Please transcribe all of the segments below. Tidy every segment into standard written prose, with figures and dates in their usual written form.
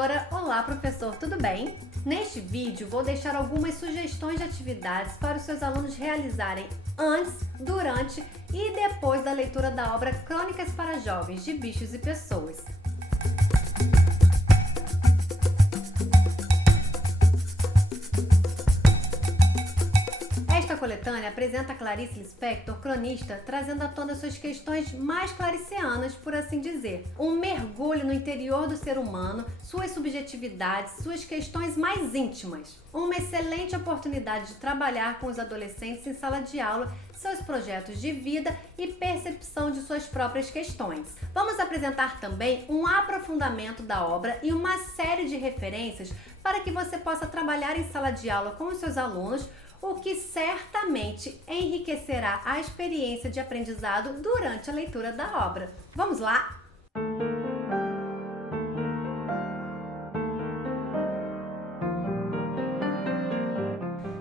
professora! Olá, professor, tudo bem? Neste vídeo, vou deixar algumas sugestões de atividades para os seus alunos realizarem antes, durante e depois da leitura da obra Crônicas para Jovens, de Bichos e Pessoas. Esta coletânea apresenta Clarice Lispector, cronista, trazendo à tona suas questões mais claricianas, por assim dizer. Um mergulho no interior do ser humano, suas subjetividades, suas questões mais íntimas. Uma excelente oportunidade de trabalhar com os adolescentes em sala de aula, seus projetos de vida e percepção de suas próprias questões. Vamos apresentar também um aprofundamento da obra e uma série de referências para que você possa trabalhar em sala de aula com os seus alunos, o que certamente enriquecerá a experiência de aprendizado durante a leitura da obra. Vamos lá?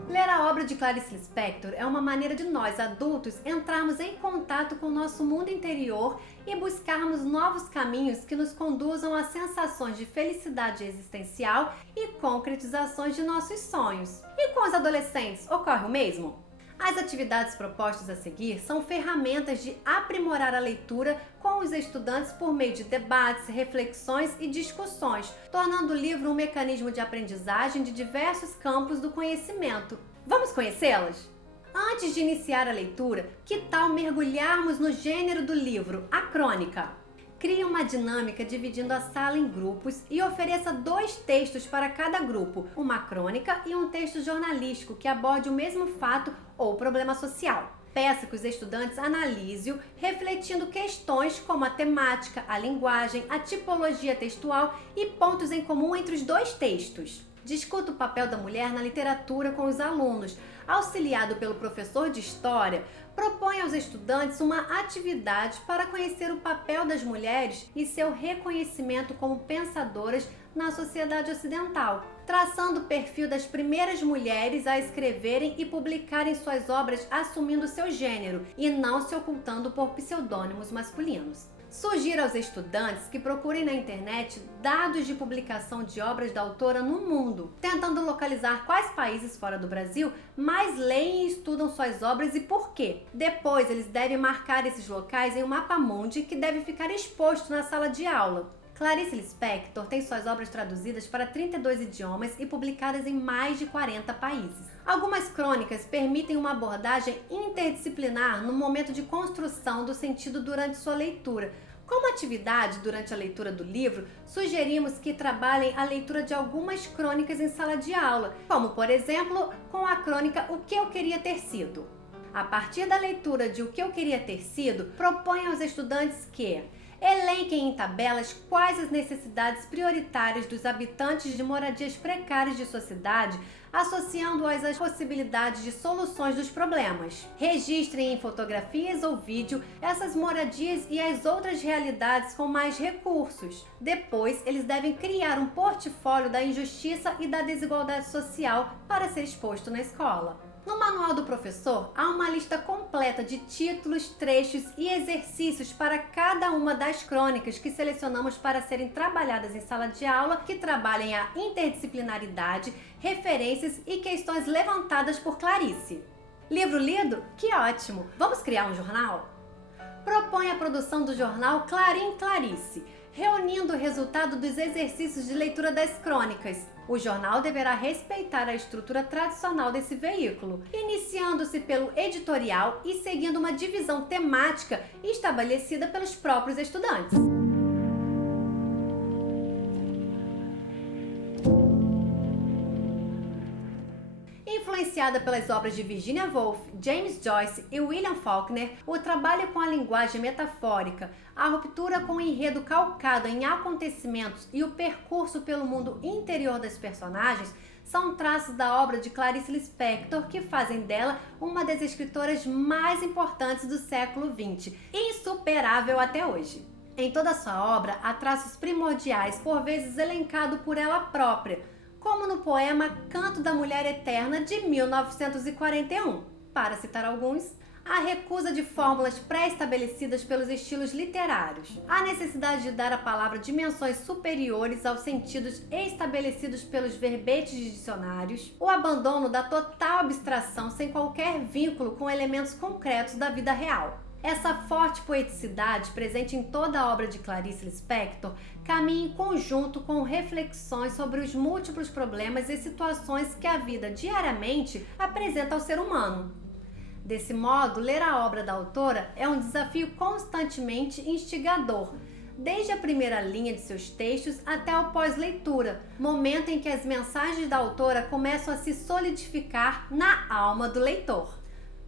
Ler a obra de Clarice Lispector é uma maneira de nós, adultos, entrarmos em contato com o nosso mundo interior e buscarmos novos caminhos que nos conduzam a sensações de felicidade existencial e concretizações de nossos sonhos. E com os adolescentes, ocorre o mesmo? As atividades propostas a seguir são ferramentas de aprimorar a leitura com os estudantes por meio de debates, reflexões e discussões, tornando o livro um mecanismo de aprendizagem de diversos campos do conhecimento. Vamos conhecê-las? Antes de iniciar a leitura, que tal mergulharmos no gênero do livro, a crônica? Crie uma dinâmica dividindo a sala em grupos e ofereça 2 textos para cada grupo, uma crônica e um texto jornalístico que aborde o mesmo fato ou problema social. Peça que os estudantes analisem-o, refletindo questões como a temática, a linguagem, a tipologia textual e pontos em comum entre os 2 textos. Discuta o papel da mulher na literatura com os alunos. Auxiliado pelo professor de História, propõe aos estudantes uma atividade para conhecer o papel das mulheres e seu reconhecimento como pensadoras na sociedade ocidental, traçando o perfil das primeiras mulheres a escreverem e publicarem suas obras assumindo seu gênero e não se ocultando por pseudônimos masculinos. Sugira aos estudantes que procurem na internet dados de publicação de obras da autora no mundo, tentando localizar quais países fora do Brasil mais leem e estudam suas obras e por quê. Depois, eles devem marcar esses locais em um mapa-mundi que deve ficar exposto na sala de aula. Clarice Lispector tem suas obras traduzidas para 32 idiomas e publicadas em mais de 40 países. Algumas crônicas permitem uma abordagem interdisciplinar no momento de construção do sentido durante sua leitura. Como atividade durante a leitura do livro, sugerimos que trabalhem a leitura de algumas crônicas em sala de aula, como, por exemplo, com a crônica O que eu queria ter sido. A partir da leitura de O que eu queria ter sido, propõe aos estudantes que elenquem em tabelas quais as necessidades prioritárias dos habitantes de moradias precárias de sua cidade, associando-as às possibilidades de soluções dos problemas. Registrem em fotografias ou vídeo essas moradias e as outras realidades com mais recursos. Depois, eles devem criar um portfólio da injustiça e da desigualdade social para ser exposto na escola. No manual do professor, há uma lista completa de títulos, trechos e exercícios para cada uma das crônicas que selecionamos para serem trabalhadas em sala de aula, que trabalhem a interdisciplinaridade, referências e questões levantadas por Clarice. Livro lido? Que ótimo! Vamos criar um jornal? Propõe a produção do jornal Clarim Clarice, reunindo o resultado dos exercícios de leitura das crônicas. O jornal deverá respeitar a estrutura tradicional desse veículo, iniciando-se pelo editorial e seguindo uma divisão temática estabelecida pelos próprios estudantes. Influenciada pelas obras de Virginia Woolf, James Joyce e William Faulkner, o trabalho com a linguagem metafórica, a ruptura com o enredo calcado em acontecimentos e o percurso pelo mundo interior das personagens são traços da obra de Clarice Lispector que fazem dela uma das escritoras mais importantes do século XX, insuperável até hoje. Em toda a sua obra, há traços primordiais, por vezes elencado por ela própria, como no poema Canto da Mulher Eterna, de 1941. Para citar alguns, a recusa de fórmulas pré-estabelecidas pelos estilos literários, a necessidade de dar à palavra dimensões superiores aos sentidos estabelecidos pelos verbetes de dicionários, o abandono da total abstração sem qualquer vínculo com elementos concretos da vida real. Essa forte poeticidade presente em toda a obra de Clarice Lispector caminha em conjunto com reflexões sobre os múltiplos problemas e situações que a vida diariamente apresenta ao ser humano. Desse modo, ler a obra da autora é um desafio constantemente instigador, desde a primeira linha de seus textos até o pós-leitura, momento em que as mensagens da autora começam a se solidificar na alma do leitor.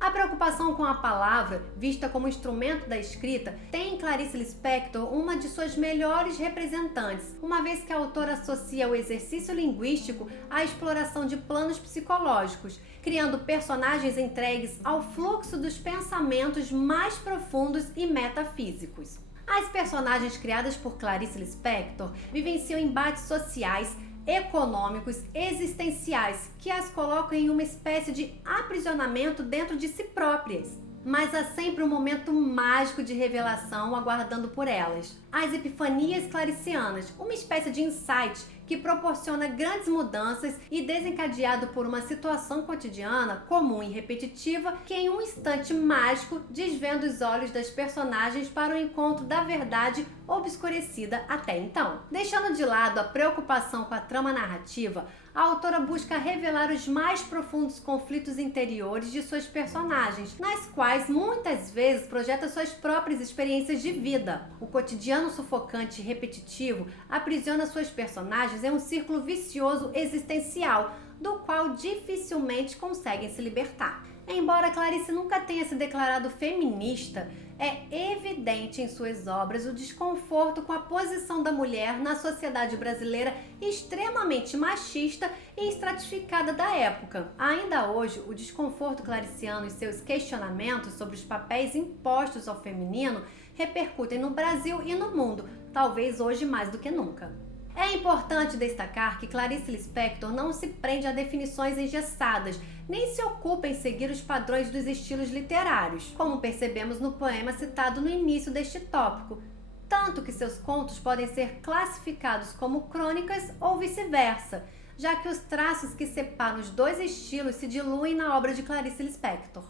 A preocupação com a palavra, vista como instrumento da escrita, tem em Clarice Lispector uma de suas melhores representantes, uma vez que a autora associa o exercício linguístico à exploração de planos psicológicos, criando personagens entregues ao fluxo dos pensamentos mais profundos e metafísicos. As personagens criadas por Clarice Lispector vivenciam embates sociais, econômicos, existenciais, que as colocam em uma espécie de aprisionamento dentro de si próprias. Mas há sempre um momento mágico de revelação aguardando por elas. As epifanias claricianas, uma espécie de insight que proporciona grandes mudanças e desencadeado por uma situação cotidiana, comum e repetitiva, que em um instante mágico desvenda os olhos das personagens para o encontro da verdade obscurecida até então. Deixando de lado a preocupação com a trama narrativa, a autora busca revelar os mais profundos conflitos interiores de suas personagens, nas quais muitas vezes projeta suas próprias experiências de vida. O cotidiano sufocante e repetitivo aprisiona suas personagens em um círculo vicioso existencial, do qual dificilmente conseguem se libertar. Embora Clarice nunca tenha se declarado feminista, é evidente em suas obras o desconforto com a posição da mulher na sociedade brasileira extremamente machista e estratificada da época. Ainda hoje, o desconforto clariciano e seus questionamentos sobre os papéis impostos ao feminino repercutem no Brasil e no mundo, talvez hoje mais do que nunca. É importante destacar que Clarice Lispector não se prende a definições engessadas, nem se ocupa em seguir os padrões dos estilos literários, como percebemos no poema citado no início deste tópico, tanto que seus contos podem ser classificados como crônicas ou vice-versa, já que os traços que separam os dois estilos se diluem na obra de Clarice Lispector.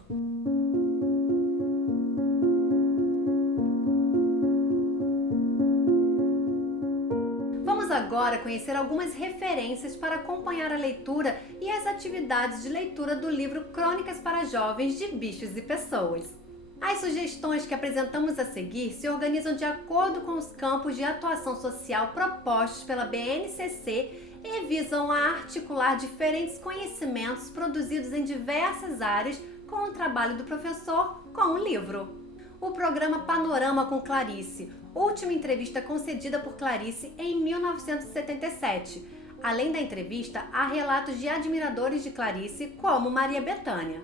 Agora conhecer algumas referências para acompanhar a leitura e as atividades de leitura do livro Crônicas para Jovens de Bichos e Pessoas. As sugestões que apresentamos a seguir se organizam de acordo com os campos de atuação social propostos pela BNCC e visam a articular diferentes conhecimentos produzidos em diversas áreas com o trabalho do professor com o livro. O programa Panorama com Clarice, última entrevista concedida por Clarice em 1977. Além da entrevista, há relatos de admiradores de Clarice, como Maria Bethânia.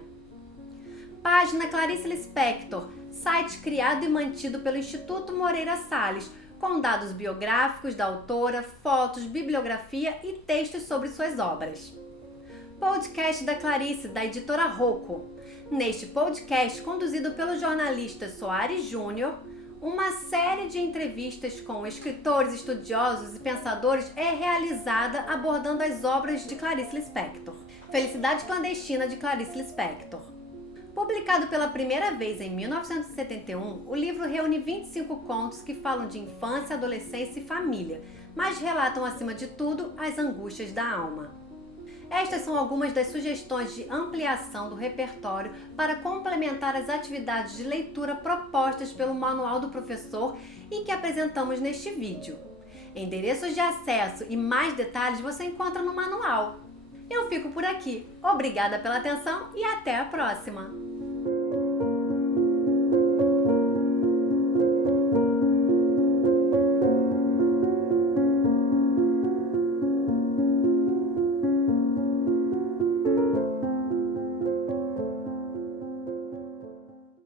Página Clarice Lispector, site criado e mantido pelo Instituto Moreira Salles, com dados biográficos da autora, fotos, bibliografia e textos sobre suas obras. Podcast da Clarice, da editora Rocco. Neste podcast, conduzido pelo jornalista Soares Júnior, uma série de entrevistas com escritores, estudiosos e pensadores é realizada abordando as obras de Clarice Lispector. Felicidade Clandestina, de Clarice Lispector. Publicado pela primeira vez em 1971, o livro reúne 25 contos que falam de infância, adolescência e família, mas relatam, acima de tudo, as angústias da alma. Estas são algumas das sugestões de ampliação do repertório para complementar as atividades de leitura propostas pelo Manual do Professor e que apresentamos neste vídeo. Endereços de acesso e mais detalhes você encontra no manual. Eu fico por aqui. Obrigada pela atenção e até a próxima!